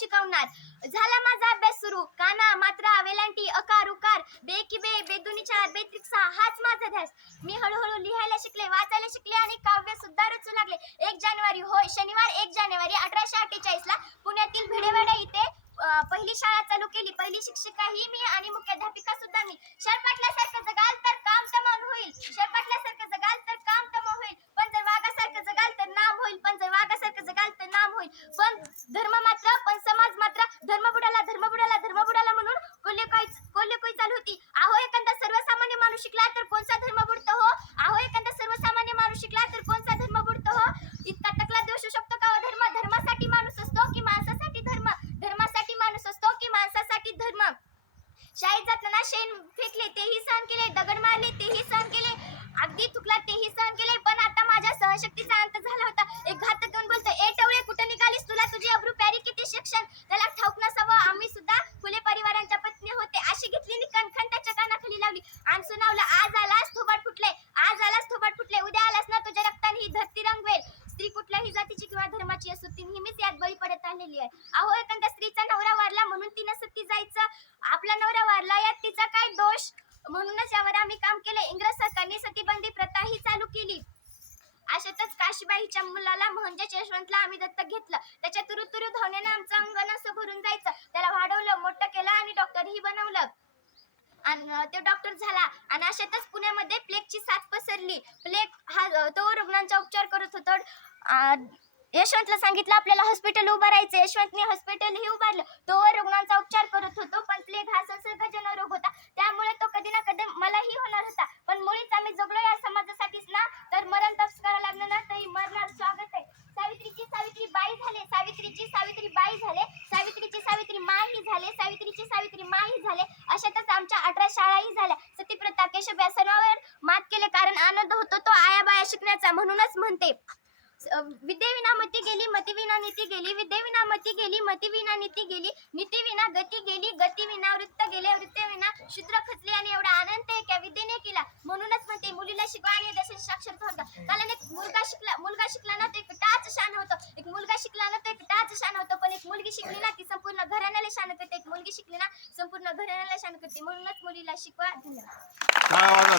शिकवणार. झाला माझा अभ्यास सुरू. काना, मात्रा, वेलांटी, अकार, उकार, बे की बे, बेदुनी चार, बेत्रिक सहा, हाच माझा ध्यास. मी हळूहळू लिहायला शिकले, वाचायला शिकले आणि काव्य सुद्धा रचू लागले. 1 जानेवारी, होय शनिवार 1 जानेवारी 1848 ला पुण्यातील भिडेवाडा इथे पहिली शाळा चालू केली. पहिली शिक्षिका ही मी आणि मुख्याध्यापिका सुद्धा मी. शेळपाटल्यासारखं जगाल तर काम तमाम होईल. शेळपाटल्यासारखं जगाल तर काम तमाम होईल. पण जर वाघासारखं जगाल तर नाम होईल. पण जर वाघासारखं जगाल तर नाम होईल. पण धर्म मात्र, पण समाज मात्र धर्म बुडाला म्हणून कोल्हेकोई चालू होती. अहो एखादा सर्वसामान्य माणूस शिकला तर कोणता धर्म बुडतो हो? अहो एखादा सर्वसामान्य माणूस शिकला तर कोणता धर्म बुडतो हो? इतका टकला देऊ शकतो का धर्म? धर्मासाठी माणूस असतो की माणसासाठी धर्म? धर्मासाठी माणूस असतो की माणसासाठी धर्म? शाळेत जाताना शेण फेकले तेही सहन केले, दगड मारले तेही सहन केले, अगदी थुकला तेही सहन केले. पण आता माझ्या सहनशक्तीचा अंत झाला होता. एक घातक येऊन बोलतो, ए टवळे कुठे निघालीस? तुला तुझी अब्रू प्यारी किती शिक्षण? त्याला ठाऊक नसावं आम्ही सुद्धा फुले परिवारांच्या पत्नी होते. अशी घेतली कणखण त्याच्या कानाखाली लावली आणि सुनावलं, आज आलास थोबाड फुटले, आज आलास थोबाड फुटले, उद्या आलास ना तुझ्या रक्ताने ही धरती रंगवेल. स्त्री कुठल्याही जातीची किंवा धर्माची असो ती नेहमीच यात बळी पडत आलेली आहे. अहो एखाद्या स्त्रीचा नवरा वारला म्हणून तिनं सती जायचं. आपला नवरा वारला यात तिचा काय दोष? म्हणूनच यावर आम्ही काम केले. इंग्रज सरकारने सतीबंदी प्रथा ही चालू केली. अशातच काशीबाईच्या मुलाला म्हणजेच यशवंतला आम्ही दत्तक घेतलं. त्याच्या तुरु धावण्याने आमचं अंगण असं भरून जायचं. त्याला वाढवलं, मोठं केलं आणि डॉक्टरही बनवलं. आणि तो डॉक्टर झाला. आणि अशातच पुण्यामध्ये प्लेगची साथ पसरली. प्लेग हा तो रुग्णांचा उपचार करत होता. यशवंतला सांगितलं आपल्याला हॉस्पिटल उभारायचं. यशवंतने हॉस्पिटलही उभारलं. तो रुग्णांचा उपचार करत होतो. पण प्लेग हा संसर्गजन्य रोग होता, त्यामुळे तो कधी ना कधी मलाही होणार होता. पण मुळीच आम्ही जगलो या समाजासाठीच ना, तर मरण तप्स करावं लागलं ना तरी मरणार स्वागत आहे. सावित्रीची सावित्री बाई झाले, सावित्रीची सावित्री बाई झाले, सावित्रीची सावित्री माही झाले, सावित्रीची सावित्री माही झाले. अशातच आमच्या 18 शाळाही झाल्या. सतीप्रथा केशव या सर्वांवर मात केले, कारण आनंद होतो तो आयाबाया शिकण्याचा. म्हणूनच म्हणते, विद्येविना मती गेली, मतीविना नीती गेली. विद्येविना मती गेली, मतीविना नीती गेली. नीतीविना गती गेली, गतीविना वृत्त गेले. वृत्तीविना शूद्र खचले. आणि एवढा आनंद एका विद्येने केला. म्हणूनच म्हणते, मुलीला शिकवा आणि देशाची साक्षरता होता. कारण एक मुलगा शिकला ना तो एक टाच शान होतो. एक मुलगा शिकला ना तो एक टाच शान होतो. पण एक मुलगी शिकली ना ती संपूर्ण घराण्याला शान करते. एक मुलगी शिकली ना संपूर्ण घराण्याला शान करते. म्हणूनच मुलीला शिकवा. धन्यवाद.